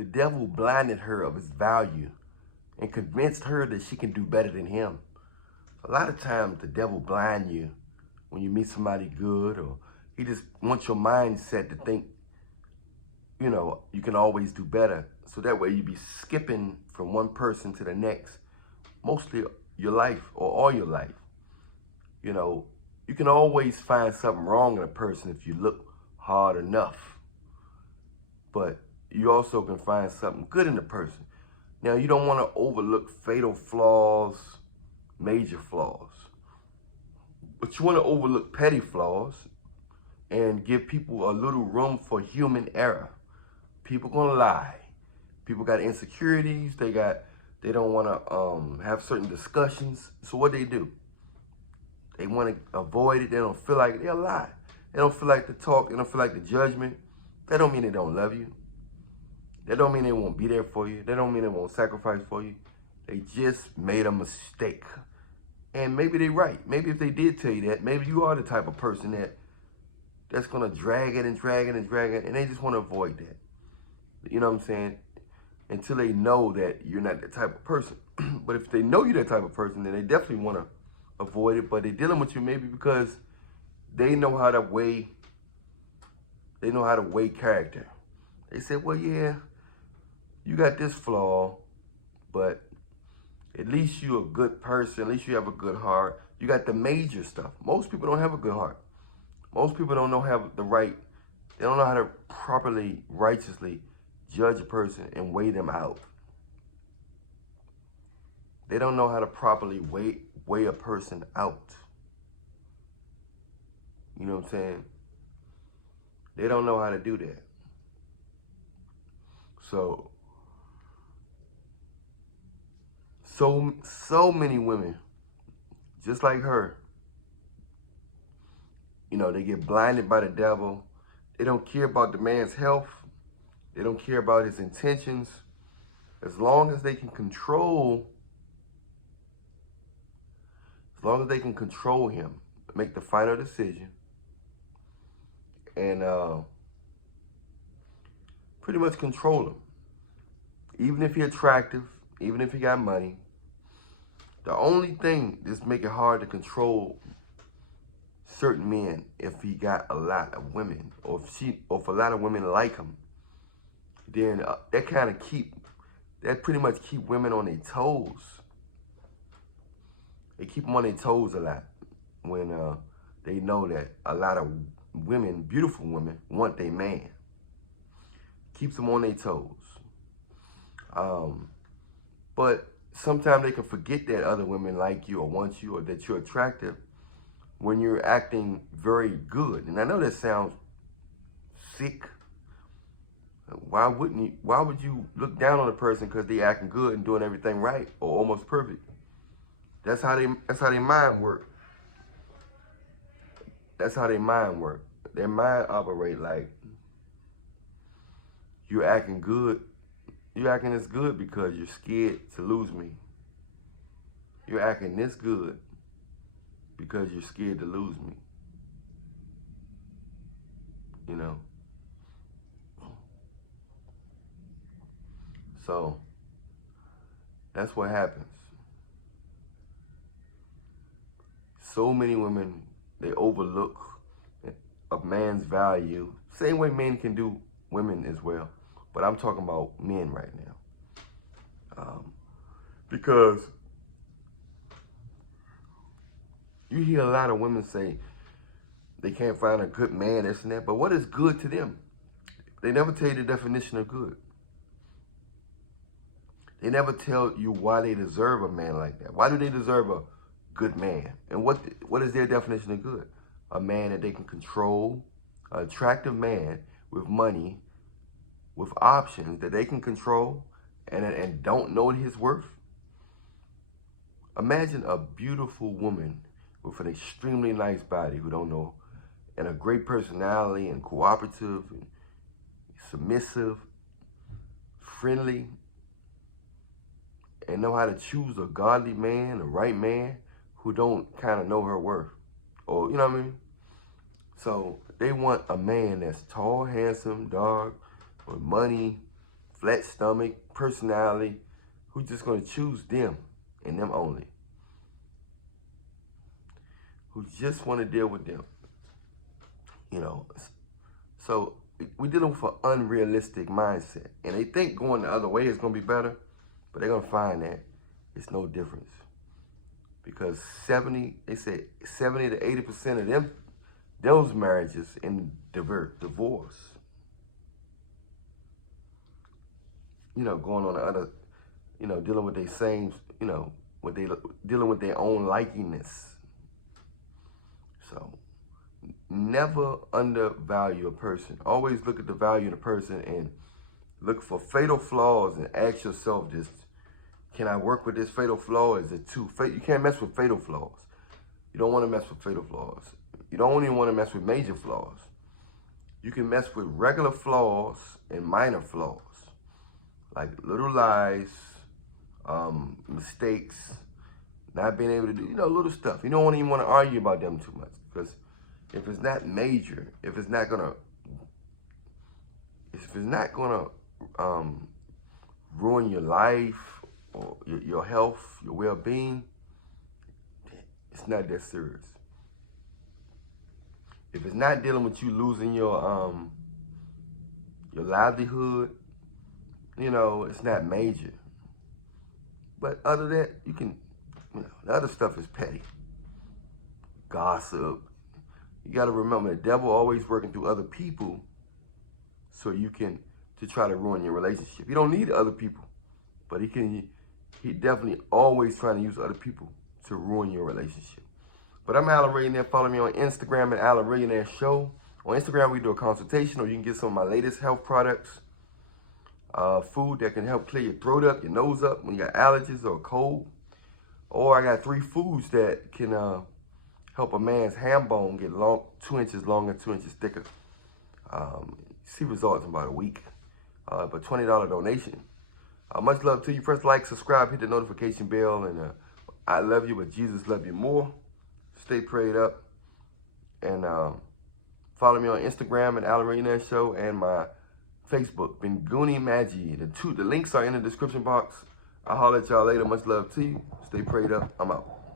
The devil blinded her of his value and convinced her that she can do better than him. A lot of times the devil blind you when you meet somebody good, or he just wants your mindset to think, you can always do better. So that way you be skipping from one person to the next, mostly your life or all your life. You can always find something wrong in a person if you look hard enough. But you also can find something good in a person. Now, you don't want to overlook fatal flaws, major flaws. But you want to overlook petty flaws and give people a little room for human error. People gonna lie. People got insecurities. They don't want to have certain discussions. So what they do? They want to avoid it. They don't feel like they'll lie. They don't feel like the talk. They don't feel like the judgment. That don't mean they don't love you. That don't mean they won't be there for you. That don't mean they won't sacrifice for you. They just made a mistake. And maybe they're right. Maybe if they did tell you that, maybe you are the type of person that's going to drag it and drag it and drag it, and they just want to avoid that. You know what I'm saying? Until they know that you're not that type of person. But if they know you're that type of person, then they definitely want to avoid it. But they're dealing with you maybe because they know how to weigh character. They said, well, yeah, you got this flaw, but at least you're a good person. At least you have a good heart. You got the major stuff. Most people don't have a good heart. Most people don't know they don't know how to properly, righteously judge a person and weigh them out. They don't know how to properly weigh a person out. You know what I'm saying? They don't know how to do that. So many women, just like her, they get blinded by the devil. They don't care about the man's health. They don't care about his intentions. As long as they can control him, make the final decision, and pretty much control him. Even if he's attractive, even if he got money, the only thing that's make it hard to control certain men if he got a lot of women, or if a lot of women like him, then that pretty much keep women on their toes. They keep them on their toes a lot when they know that a lot of women, beautiful women, want their man. Keeps them on their toes. But sometimes they can forget that other women like you or want you or that you're attractive when you're acting very good. And I know that sounds sick. Why would you look down on a person because they acting good and doing everything right or almost perfect? That's how their mind work. That's how their mind work. Their mind operate like you're acting good. You're acting this good because you're scared to lose me. You're acting this good because you're scared to lose me. So that's what happens. So many women, they overlook a man's value. Same way men can do women as well. But I'm talking about men right now. Because you hear a lot of women say they can't find a good man, this and that. But what is good to them? They never tell you the definition of good. They never tell you why they deserve a man like that. Why do they deserve a good man? And what is their definition of good? A man that they can control, an attractive man with money, with options that they can control and don't know his worth. Imagine a beautiful woman with an extremely nice body who don't know, and a great personality and cooperative and submissive, friendly, and know how to choose a godly man, a right man, who don't kind of know her worth. Or, you know what I mean? So they want a man that's tall, handsome, dark, with money, flat stomach, personality, who's just going to choose them and them only, who just want to deal with them, you know. So we're dealing with an unrealistic mindset, and they think going the other way is going to be better, but they're going to find that it's no difference, because they say 70 to 80% of those marriages in divorce. You know, going on the other, you know, dealing with their same, you know, dealing with their own likiness. So never undervalue a person. Always look at the value in a person and look for fatal flaws and ask yourself this: can I work with this fatal flaw? Is it too fatal? You can't mess with fatal flaws. You don't want to mess with fatal flaws. You don't even want to mess with major flaws. You can mess with regular flaws and minor flaws, like little lies, mistakes, not being able to do, you know, little stuff. You don't even want to argue about them too much, because if it's not major, if it's not gonna ruin your life or your health, your well-being, it's not that serious. If it's not dealing with you losing your livelihood, you know, it's not major. But other than that, you can, you know, the other stuff is petty. Gossip. You got to remember, the devil always working through other people to try to ruin your relationship. You don't need other people, but he definitely always trying to use other people to ruin your relationship. But I'm Alan Millionaire. Follow me on Instagram at Alan Millionaire Show. On Instagram, we do a consultation, or you can get some of my latest health products, food that can help clear your throat up, your nose up when you got allergies or a cold. Or I got 3 foods that can help a man's ham bone get 2 inches longer, 2 inches thicker. See results in about a week. But $20 donation. Much love to you. Press like, subscribe, hit the notification bell, and I love you, but Jesus love you more. Stay prayed up, and follow me on Instagram at Alan Millionaire Show, and my Facebook, Binguni Magi. The links are in the description box. I'll holler at y'all later. Much love to you. Stay prayed up. I'm out.